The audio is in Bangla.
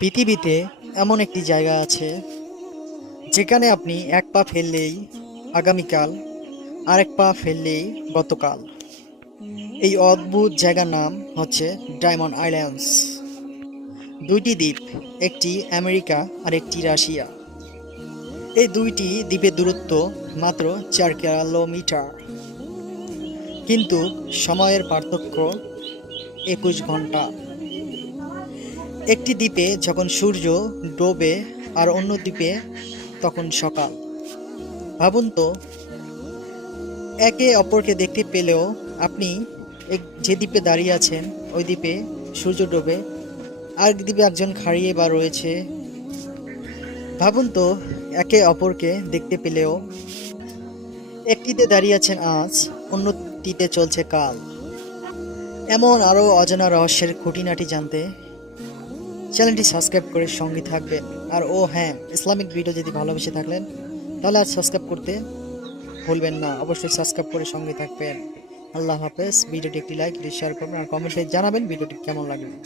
পৃথিবীতে এমন একটি জায়গা আছে, যেখানে আপনি এক পা ফেললেই আগামীকাল, আরেক পা ফেললেই গতকাল। এই অদ্ভুত জায়গার নাম হচ্ছে ডায়মন্ড আইল্যান্ডস। দুইটি দ্বীপ, একটি আমেরিকা আর একটি রাশিয়া। এই দুইটি দ্বীপের দূরত্ব মাত্র চার কিলোমিটার। কিন্তু সময়ের পার্থক্য একুশ ঘণ্টা। একটি দ্বীপে যখন সূর্য ডোবে আর অন্য দ্বীপে তখন সকাল। ভাবুন তো, একে অপরকে দেখতে পেলেও আপনি এক- যে দ্বীপে দাঁড়িয়ে আছেন, ওই দ্বীপে সূর্য ডোবে, আর দ্বীপে একজন খাড়িয়ে বা রয়েছে। ভাবুন তো, একে অপরকে দেখতে পেলেও একটিতে দাঁড়িয়ে আছেন আজ, অন্যটিতে চলছে কাল। এমন আরও অজানা রহস্যের খুঁটিনাটি জানতে চ্যানেলটি সাবস্ক্রাইব করে সঙ্গে থাকবে আর ও হ্যাঁ ইসলামিক ভিডিও যদি ভালোবেসে থাকলেন, তাহলে আর সাবস্ক্রাইব করতে ভুলবেন না। অবশ্যই সাবস্ক্রাইব করে সঙ্গে থাকবেন। আল্লাহ হাফেজ। ভিডিওটি একটি লাইক শেয়ার করবেন, আর কমেন্টে জানাবেন ভিডিওটি কেমন লাগবে